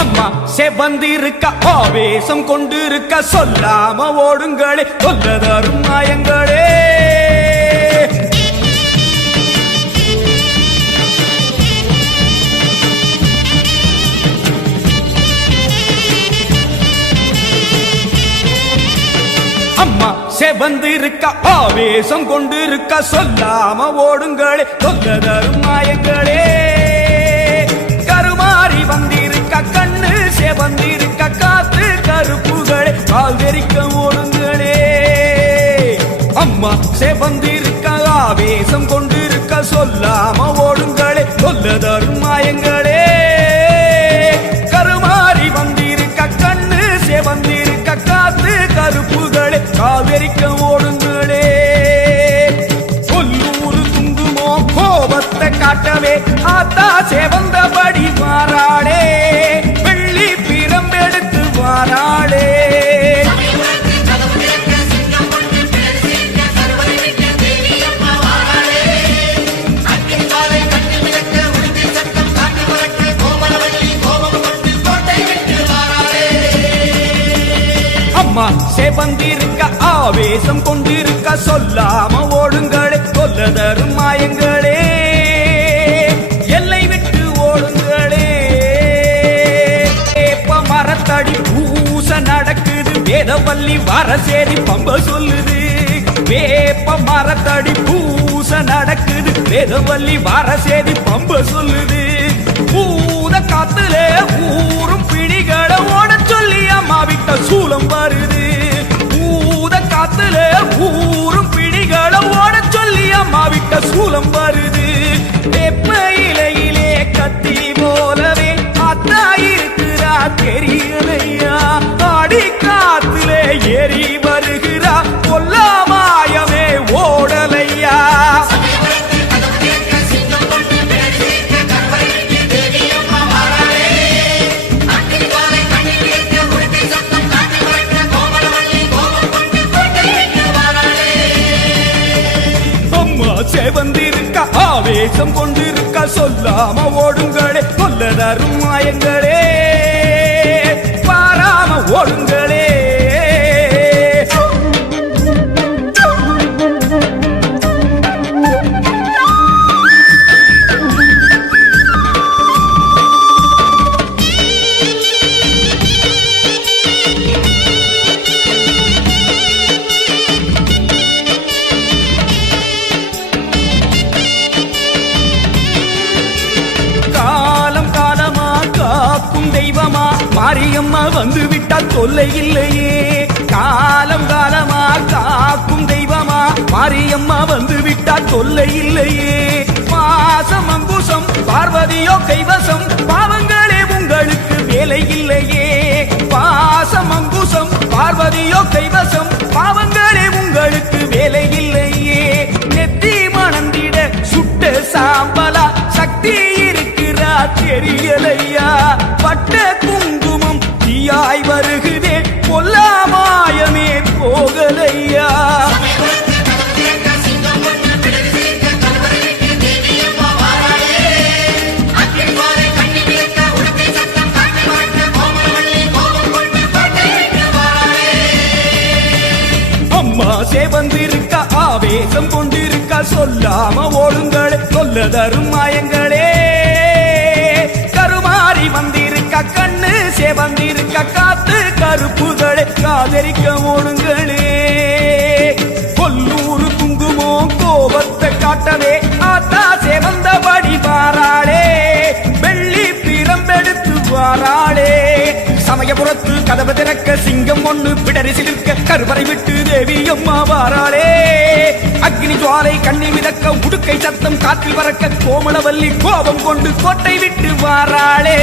அம்மா செவந்திருக்க ஆவேசம் கொண்டிருக்க சொல்லாம ஓடுங்களே சொல்ல தரும் மாயங்களே. அம்மா செவந்திருக்க ஆவேசம் கொண்டிருக்க சொல்லாம ஓடுங்களே சொல்ல தரும் மாயங்களே. அம்மா செவந்திருக்க ஆவேசம் கொண்டிருக்க சொல்லாம ஓடுங்களே சொல்ல தரும் மாயங்களே கருமாறி வந்திருக்க கண்ணு செவந்திருக்க காத்து கருப்புகளே காவிரிக்க ஓடுங்களே. கொல்லூரு துங்குமோ கோபத்தை காட்டவே ஆத்தா செவந்தபடி மாறாடே. செவந்திருக்க ஆவேசம் கொண்டிருக்க சொல்லாம ஓடுங்களே கொல்ல தரும் மாயங்களே. எல்லை விட்டு ஓடுங்களே ஏப்ப மரத்தடி பூச நடக்குது. வேதவல்லி வரசேரி பம்ப சொல்லுது. வேப்ப மரத்தடி பூச நடக்குது. வேதவல்லி வரசேரி பம்ப சொல்லுது. பூத காத்துல ஊரும் பிடிகளை ஓட சொல்லி அம்மா விட்ட சூலம் வருது. பூத காத்துல ஊரும் பிடிகளை ஓட சொல்லி அம்மா விட்ட சூலம் வருது. வெப்ப இலையிலே கத்தி ஆவேசம் கொண்டிருக்க சொல்லாம ஓடுங்களே கொல்லதரும் மாயங்களே. வந்து விட்டால் தொல்லை இல்லையே காலம் காலமா காக்கும் தெய்வமா? மாரியம்மா வந்து விட்டால் தொல்லை இல்லையே பாசம் அங்குசம் பார்வதியோ கைவசம் பாவங்களே உங்களுக்கு வேலை இல்லையே பாசம் அங்குசம் பார்வதியோ கைவசம் பாவங்களே உங்களுக்கு வேலை இல்லையே நெத்தி மணந்திட சுட்ட சாம்பலா சக்தி இருக்கிறா தெரியலையா? பட்ட குங்கு தீயாய் வருகுதே பொல்லாமாயமே போகலையா? அம்மா சேவந்திருக்க ஆவேசம் கொண்டிருக்க சொல்லாம ஓடுங்களே சொல்ல தரும் மாயங்களே. கருமாறி வந்தீர் வந்திருக்க கண்ணு சேவந்திருக்க காத்து கருப்புகளே காதரிக்க ஓடுங்களே கொல்லூரு குங்குமோ கோபத்தை காட்டவே ஆத்தா சேவந்தபடி வாராளே. வெள்ளி பிரம்பெடுத்து வாராளே. சமயபுரத்து கதவு திறக்க சிங்கம் ஒண்ணு பிடரி சிலிர்க்க கருவறை விட்டு தேவி அம்மா வாராளே. அக்னி ஜுவாலை கண்ணி மிதக்க உடுக்கை சத்தம் காற்றில் பறக்க கோமளவல்லி கோபம் கொண்டு கோட்டை விட்டு வாராளே.